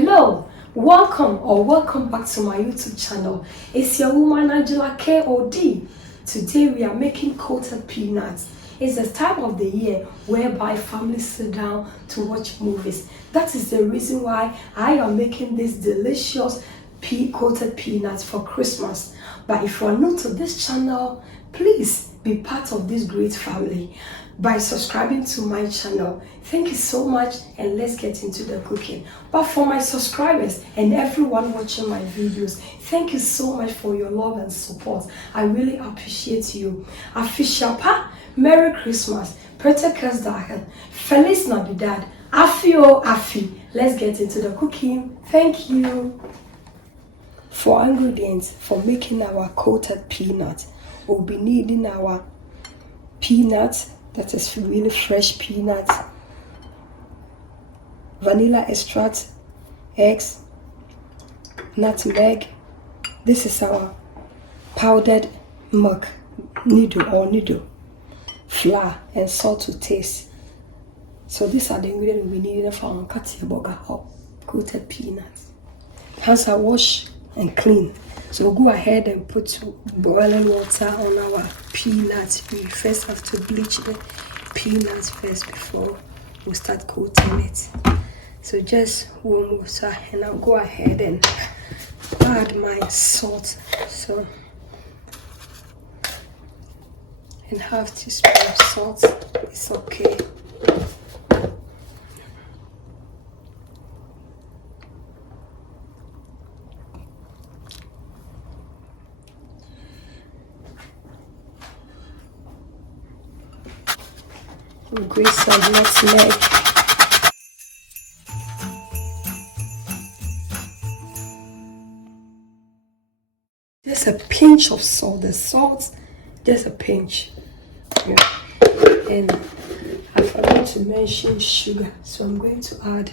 Hello, welcome back to my YouTube channel. It's your woman Angela KOD. Today we are making coated peanuts. It's the time of the year whereby families sit down to watch movies. That is the reason why I am making this delicious coated peanuts for Christmas. But if you are new to this channel, please be part of this great family by subscribing to my channel. Thank you so much, and let's get into the cooking. But for my subscribers and everyone watching my videos, thank you so much for your love and support. I really appreciate you. Afishapa, Merry Christmas, Prete Kerstdagen, Feliz Navidad, Afio Afi. Let's get into the cooking. Thank you. For ingredients for making our coated peanut, we'll be needing our peanuts, that is really fresh peanuts, vanilla extract, eggs, nutmeg. This is our powdered milk, needle, flour, and salt to taste. So these are the ingredients we need for our Nkatie coated peanuts. Hands are washed and clean. So we'll go ahead and put boiling water on our peanuts. We first have to bleach the peanuts first before we start coating it. So just warm water, and I'll go ahead and add my salt. So, and half teaspoon of salt is okay. We'll grate some nutmeg. Just a pinch of salt. The salt, just a pinch. Yeah. And I forgot to mention sugar, so I'm going to add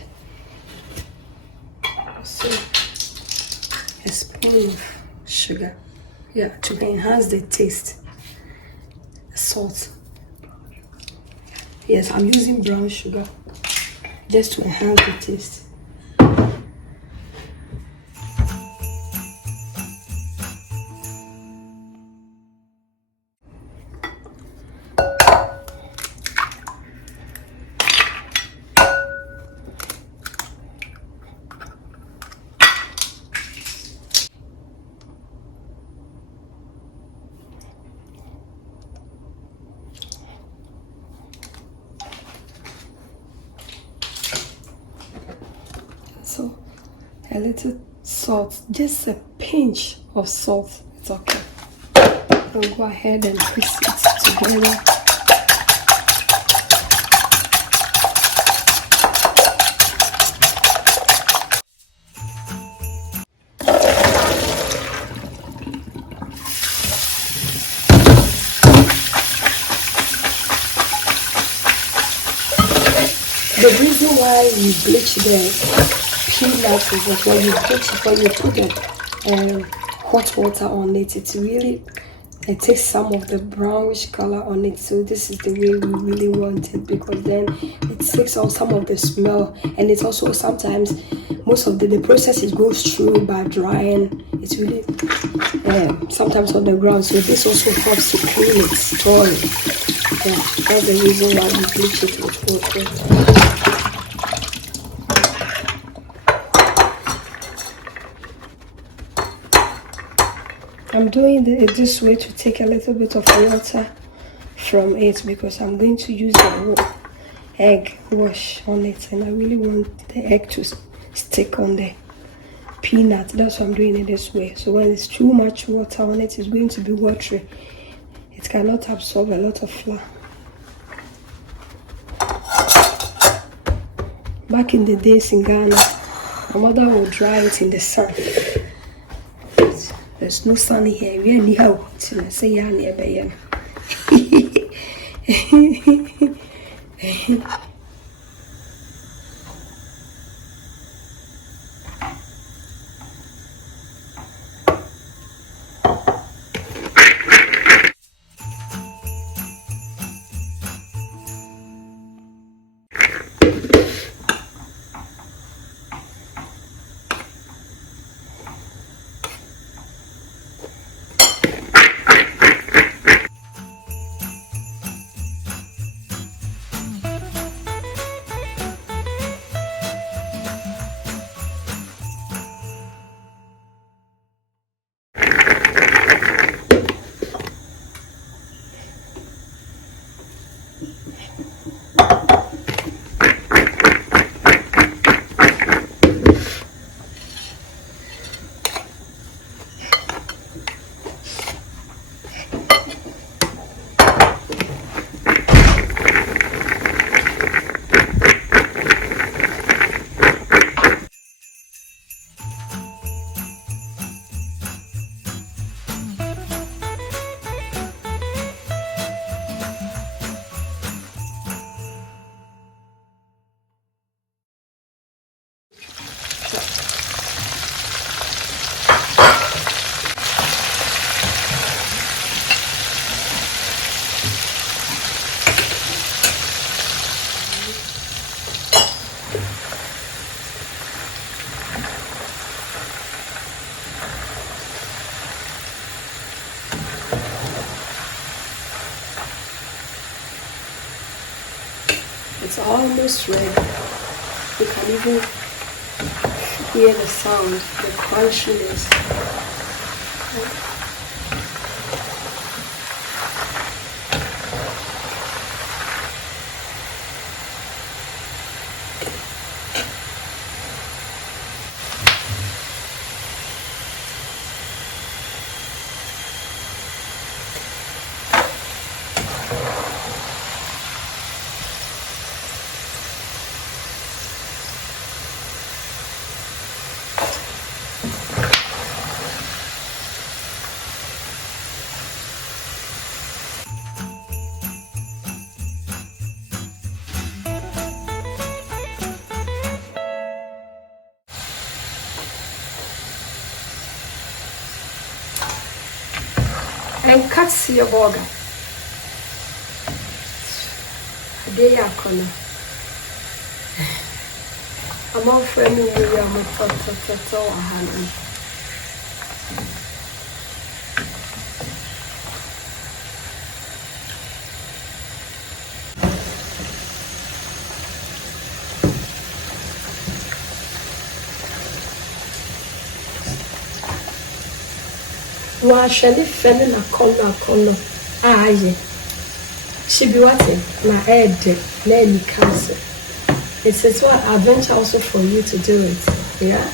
also a spoon of sugar. Yeah, to enhance the taste. Salt. Yes, I'm using brown sugar just to enhance the taste. So a little salt, just a pinch of salt, it's okay. I'll go ahead and twist it together. The reason why we bleach the peanuts is that when you bleach it, when you put the hot water on it, it takes some of the brownish color on it. So this is the way we really want it, because then it takes out some of the smell, and it's also sometimes most of the process it goes through by drying. It's really sometimes on the ground, so this also helps to clean it, store it. Yeah, that's the reason why we bleach it with water. I'm doing it this way to take a little bit of water from it, because I'm going to use the egg wash on it, and I really want the egg to stick on the peanut. That's why I'm doing it this way. So when there's too much water on it, it's going to be watery. It cannot absorb a lot of flour. Back in the days in Ghana, my mother would dry it in the sun. There's no sun here. We only have to say yeah near. It's almost ready. You can even hear the sound, the crunchiness. Nkatie burger. They are corner. I'm all friendly with you. I'm a hand. Washali fene na kono. Aye. She be watching na head na any cancer. It's a adventure also for you to do it. Yeah.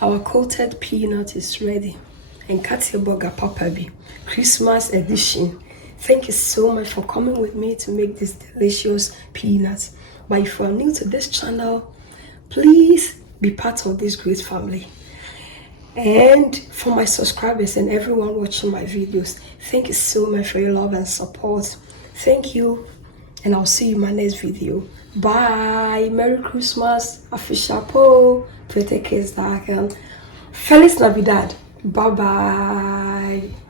Our coated peanut is ready. Nkatie burger papabi, Christmas edition. Thank you so much for coming with me to make this delicious peanuts. But if you are new to this channel, please be part of this great family. And for my subscribers and everyone watching my videos, thank you so much for your love and support. Thank you, and I'll see you in my next video. Bye. Merry Christmas. Afishapo. Prete Feliz Navidad. Bye bye.